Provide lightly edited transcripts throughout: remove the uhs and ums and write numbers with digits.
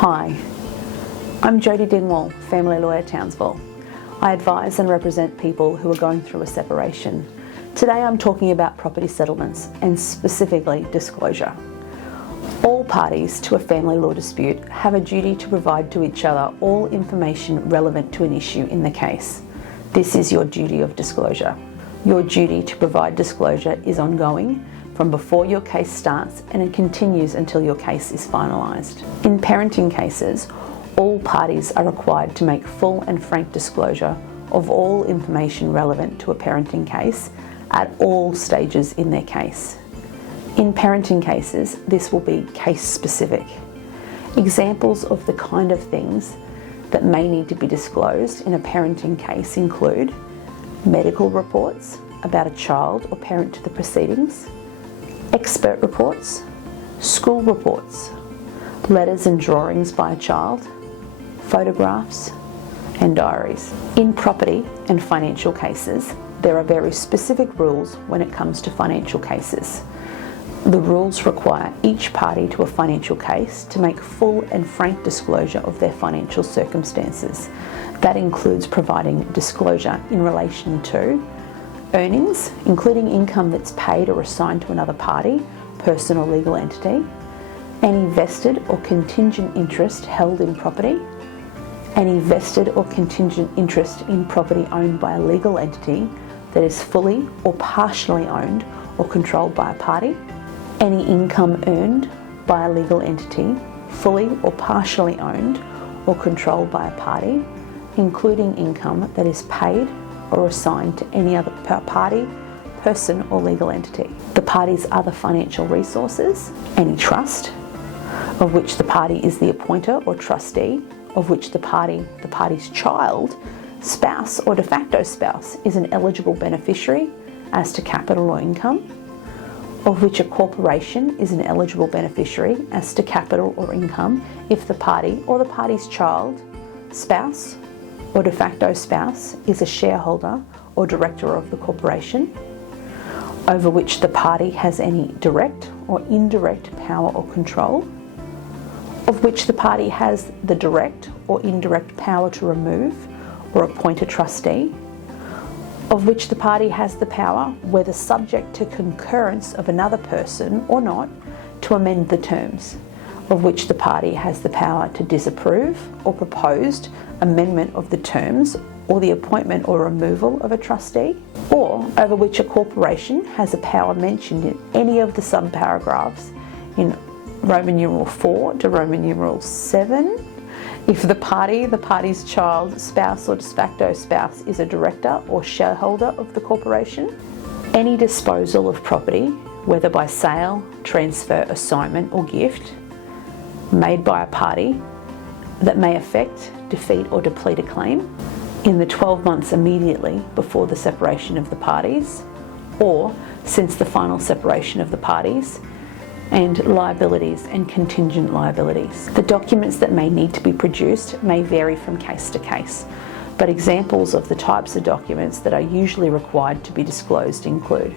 Hi, I'm Jodi Dingwall, family lawyer, Townsville. I advise and represent people who are going through a separation. Today I'm talking about property settlements and specifically disclosure. All parties to a family law dispute have a duty to provide to each other all information relevant to an issue in the case. This is your duty of disclosure. Your duty to provide disclosure is ongoing from before your case starts and it continues until your case is finalised. In parenting cases, all parties are required to make full and frank disclosure of all information relevant to a parenting case at all stages in their case. In parenting cases, this will be case specific. Examples of the kind of things that may need to be disclosed in a parenting case include medical reports about a child or parent to the proceedings, expert reports, school reports, letters and drawings by a child, photographs, and diaries. In property and financial cases, there are very specific rules when it comes to financial cases. The rules require each party to a financial case to make full and frank disclosure of their financial circumstances. That includes providing disclosure in relation to earnings, including income that's paid or assigned to another party, person or legal entity, any vested or contingent interest held in property, any vested or contingent interest in property owned by a legal entity that is fully or partially owned or controlled by a party, any income earned by a legal entity fully or partially owned or controlled by a party, including income that is paid or assigned to any other party, person or legal entity. The party's other financial resources, any trust, of which the party is the appointer or trustee, of which the party's child, spouse or de facto spouse is an eligible beneficiary as to capital or income, of which a corporation is an eligible beneficiary as to capital or income if the party or the party's child, spouse or de facto spouse is a shareholder or director of the corporation, over which the party has any direct or indirect power or control, of which the party has the direct or indirect power to remove or appoint a trustee, of which the party has the power, whether subject to concurrence of another person or not, to amend the terms, of which the party has the power to disapprove or proposed amendment of the terms or the appointment or removal of a trustee, or over which a corporation has a power mentioned in any of the subparagraphs in Roman numeral 4 to Roman numeral 7, if the party's child, spouse or de facto spouse is a director or shareholder of the corporation, any disposal of property, whether by sale, transfer, assignment or gift, made by a party that may affect, defeat or deplete a claim in the 12 months immediately before the separation of the parties or since the final separation of the parties, and liabilities and contingent liabilities. The documents that may need to be produced may vary from case to case, but examples of the types of documents that are usually required to be disclosed include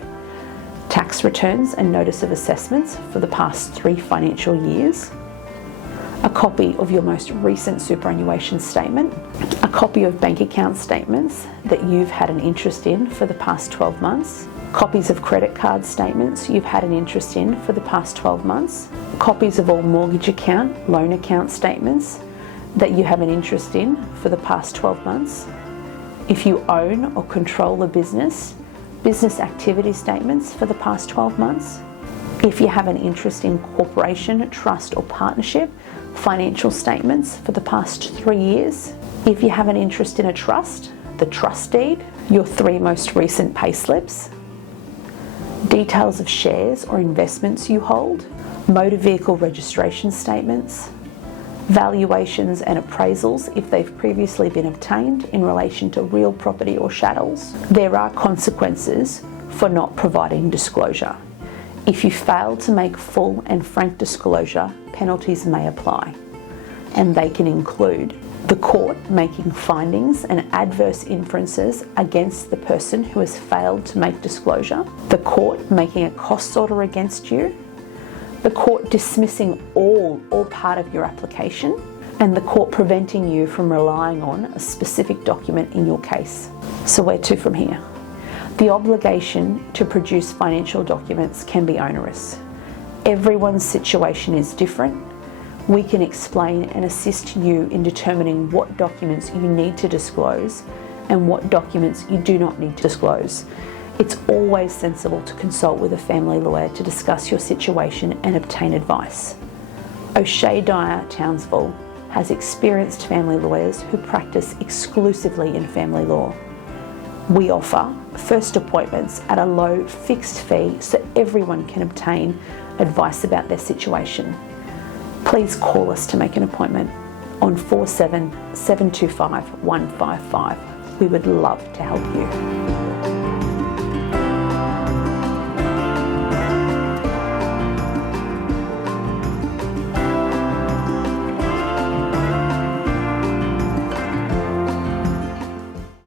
tax returns and notice of assessments for the past 3 financial years, a copy of your most recent superannuation statement, a copy of bank account statements that you've had an interest in for the past 12 months, copies of credit card statements you've had an interest in for the past 12 months, copies of all mortgage account, loan account statements that you have an interest in for the past 12 months. If you own or control a business activity statements for the past 12 months. If you have an interest in corporation, trust or partnership, financial statements for the past 3 years. If you have an interest in a trust, the trust deed, your 3 most recent pay slips, details of shares or investments you hold, motor vehicle registration statements, valuations and appraisals if they've previously been obtained in relation to real property or chattels. There are consequences for not providing disclosure. If you fail to make full and frank disclosure, penalties may apply, and they can include the court making findings and adverse inferences against the person who has failed to make disclosure, the court making a costs order against you, the court dismissing all or part of your application, and the court preventing you from relying on a specific document in your case. So where to from here? The obligation to produce financial documents can be onerous. Everyone's situation is different. We can explain and assist you in determining what documents you need to disclose and what documents you do not need to disclose. It's always sensible to consult with a family lawyer to discuss your situation and obtain advice. OSheaDyer Townsville has experienced family lawyers who practice exclusively in family law. We offer first appointments at a low fixed fee so everyone can obtain advice about their situation. Please call us to make an appointment on 47 725 155. We would love to help you.